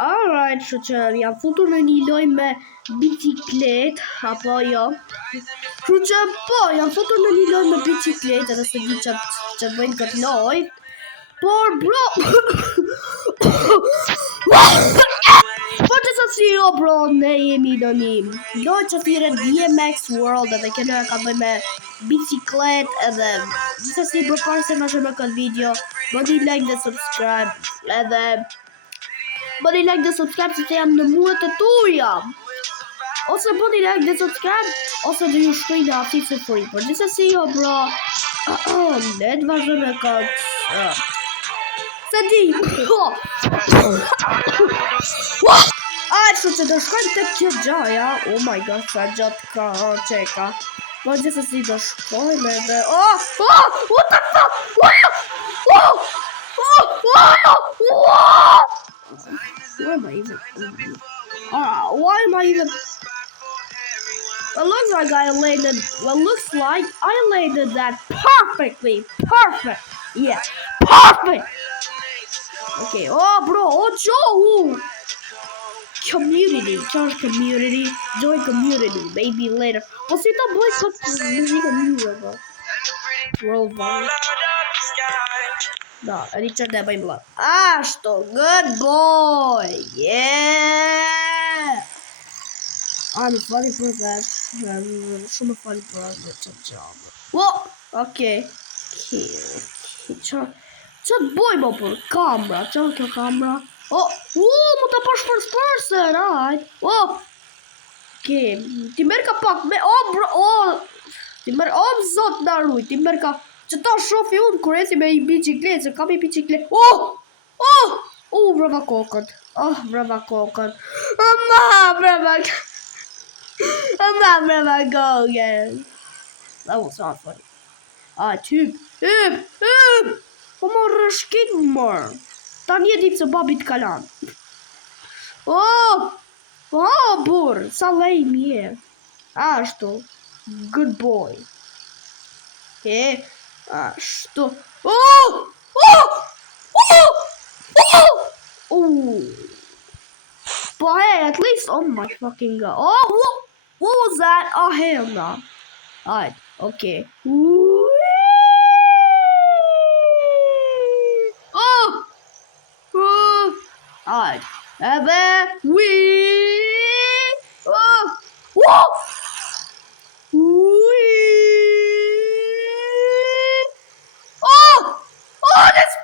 Alright, kështu që jam futur në një loj me biciklet, apo jo. Kështu që po, jam futur në një loj me biciklet, edhe se di që bëjnë këtë loj. Por bro po që sa si jo bro, ne jemi në një loj që thire BMX World, edhe kene ka bëj me biciklet, edhe gjitha si bro parë se ma shumë këtë video, bëni like dhe subscribe, edhe bëni like dhe subscribe se jam në muet e tuja. Ose bëni like dhe subscribe, ose dhe ju shkruj në aty se free. Por gjitha si jo bro, ne të vazhdo me këtë. Se di, kështu që do shkojmë të kjo gjaja. Oh my god, sa gjatë ka qeka. Po gjitha si do shkojmë edhe. What the fuck? Why am I even? Why am I even? It looks like I landed. Well, looks like I landed that perfectly. Perfect. Yeah, perfect. Okay. Oh, bro. Oh, Joe. Community. Charge community. Join community. Maybe later. We'll see the boy cut the music. Worldwide. No, I need to turn that by blood. Ashton, good boy. Yeah. I'm funny for that. I'm so funny for that job. Whoa. Okay. Çat boy më për kamera. Çat kjo kamera. Mu ta pash first person, right? Okay. Ti merr ka pak me bro. Ti merr zot na ruj. Ti merr ka që ta shofi unë kur eci me i bicikletë, se kam i bicikletë. Brava kokën. Brava kokën. Brava kokën. That was not funny. Typ. Po më rëshkit mërë. Ta një ditë se babit kalan. Burë. Sa lejmë je. Ashtu. Good boy. Ashtu. But hey, at least, oh my fucking god. What was that? Hell no. Alright, okay. Alright. And then this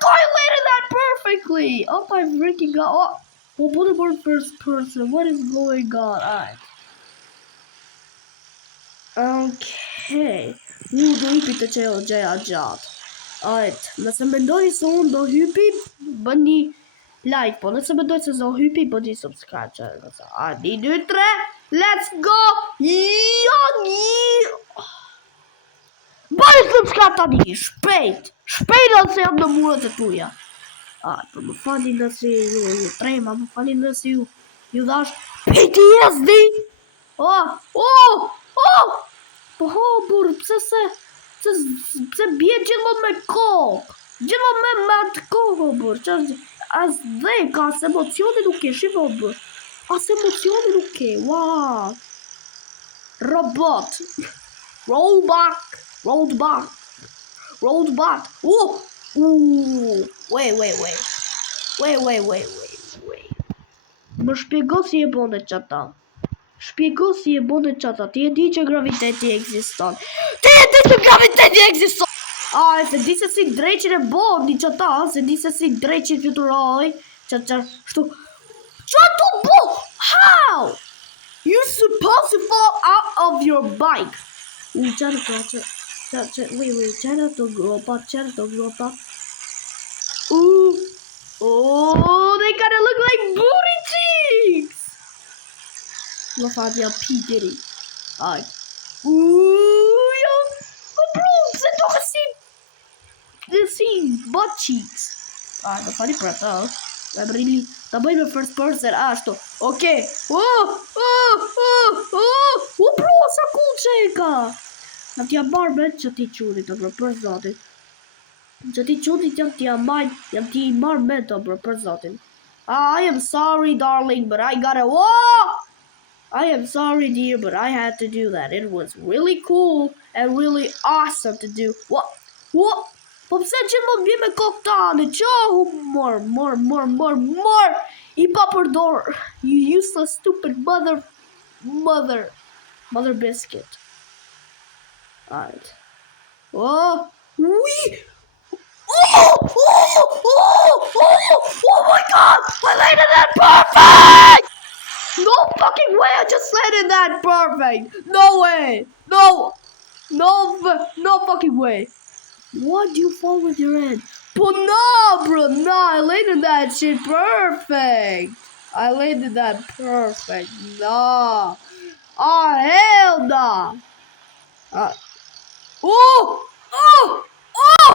guy landed that perfectly! Oh my freaking god. What about first person? What is going on? Alright. Okay. Do hypi të qejo gjeja gjatë. Alright. Nëse mendoj se unë do hypi, bëni like, po nëse mendoj se do hypi, bëni subscribe që nëse. 1, 2, 3, let's go! Bëni subscribe tani, shpejt nëse jam në muret e tuja. Për më fali nëse ju trema, më fali nëse ju dash PTSD. Po burë, pse bje gjithmonë me kokë. Gjithmonë me atë kokë, burë. Që as dhe ka as emocioni nuk ke, shifo, burë. As emocioni nuk ke, wow. Robot. Rollback. Wait. Më shpjego si e bone qata. Ti e di që graviteti ekziston. Se di se si dreqin e boni qata. Se di se si dreqin fluturoj. Shtu. Qa tu bo? How? You're supposed to fall out of your bike. Wait, qara të gropa. They kinda look like booty cheeks. Më fat ja P. Diddy. Alright. Bro, se toka si butt cheeks. Më fali për ata. Ta bëjmë first person, ashtu. Okay. Bro, sa cool që e ka. Në t'ja marrë me që ti qudit, bro, për zotin. Që ti qudit jam t'i marrë me të, bro, për zotin. I am sorry, darling, but I gotta. Whoa! I am sorry, dear, but I had to do that. It was really cool and really awesome to do. What? What? Popsecie lubimy koktany. Ciao! More. I papador. You useless, stupid mother biscuit. Alright. Oh, we. Oh my God! I landed that perfect! No fucking way! I just landed that perfect. No way. No fucking way. What do you fall with your head? But no, bro, no, I landed that shit perfect. I landed that perfect. No. Oh, hell no. Uh, oh! Oh! Oh!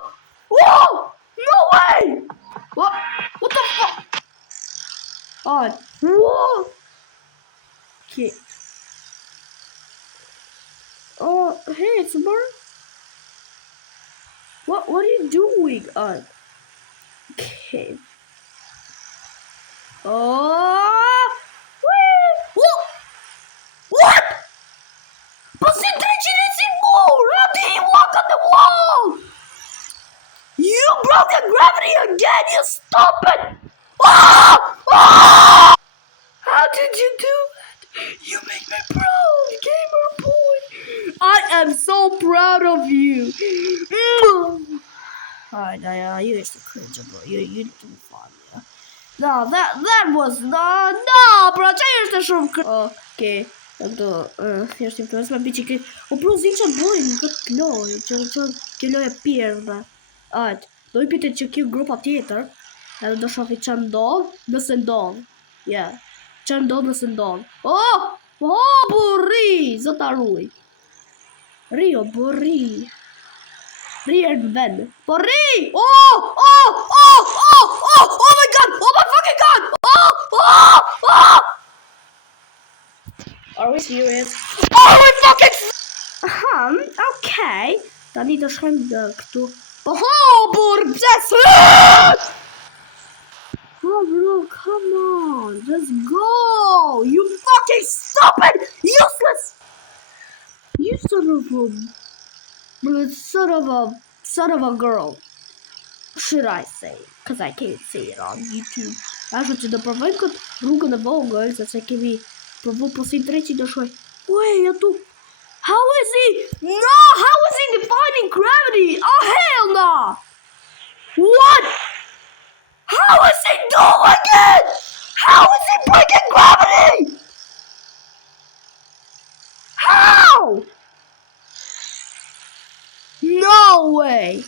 Whoa! No way! What? What the fuck? Oh, whoa! Okay. Oh, hey, it's a bird. What are you doing? Okay. Oh! Wait! What? What? Посмотрите more! How did he walk on the wall? You broke the gravity again, you stupid! Oh! Oh! How did you do that? You make me proud, gamer boy. I am so proud of you. Alright, you used to cringe, bro. You too fun, yeah. No, that was no, bro. Czaisz też okej. Ja się teraz mam bicie, o bro, zdjęcia bojem, kot kloj, kloj pierda. Alright, då är Peter Chucky gruppa teater. Eller då kör vi Chandon, Nusendon. Yeah. Chandon, Nusendon. Bori! Zataruj. Rio, Bori. Reinvent. Bori! Oh my God! Oh my fucking God! Are we serious? Are we fucking? Okay. Dan niet waarschijnlijk toe. Oh, bro, come on. Let's go. You fucking stupid, useless. You son of a girl. Should I say? Because I can't say it on YouTube. Acho ci doprowadzę rugo na Boga, za всякими посмотрите дошой. Wait, я тут. How is he? No, how is he defying gravity? Oh hell no! What? How is he doing it? How is he breaking gravity? How? No way!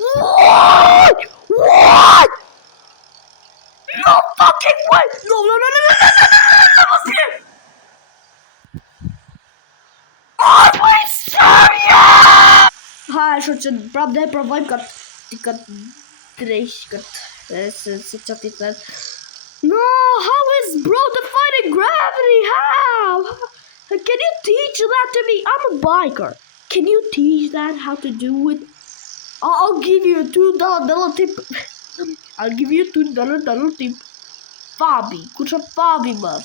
What? What? No fucking way! No, here! Are we serious? Hi, шучу, правда, провайд No, how is bro defying gravity? How? Can you teach that to me? I'm a biker. Can you teach that how to do it? I'll give you a $2 tip. I'll give you a $2 tip. Fabi, kucha Fabi, ma,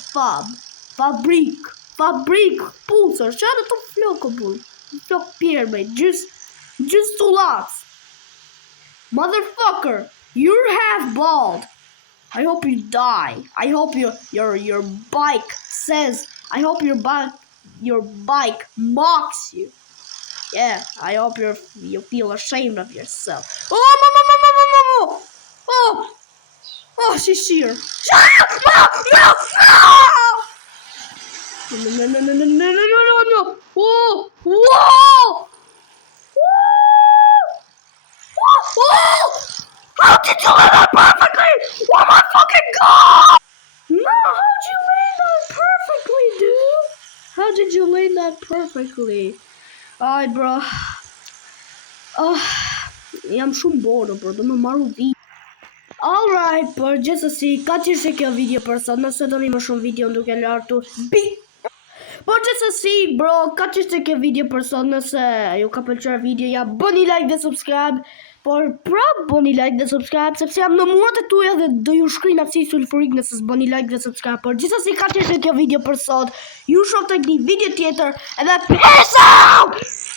Fabrik, Pulsar, shout out to Flokable, Flok Pyramid, just two lots. Motherfucker, you're half bald. I hope you die. I hope your bike says. I hope your bike mocks you. Yeah, I hope you feel ashamed of yourself. Oh, oh, she's here. Shut up! No. Oh, whoa! Whoa! How did you land that perfectly? Oh my fucking God! No, how'd you land that perfectly, dude? How did you land that perfectly? Alright, bro. I'm shumë bored, bro. Do më marru vi. Alright, për gjithsesi, ka qenë se kjo video për sot. Nëse doni më shumë video duke lartur Por gjithsesi, bro, ka qenë se kjo video për sot. Nëse ju ka pëlqyer videoja, bëni like dhe subscribe. Por pra, bëni like dhe subscribe, sepse jam në muat e tuja dhe do ju shkrin aftësi sulfurik nëse s'bëni like dhe subscribe. Por gjithsesi ka qenë kjo video për sot. Ju shoh tek një video tjetër edhe peace out!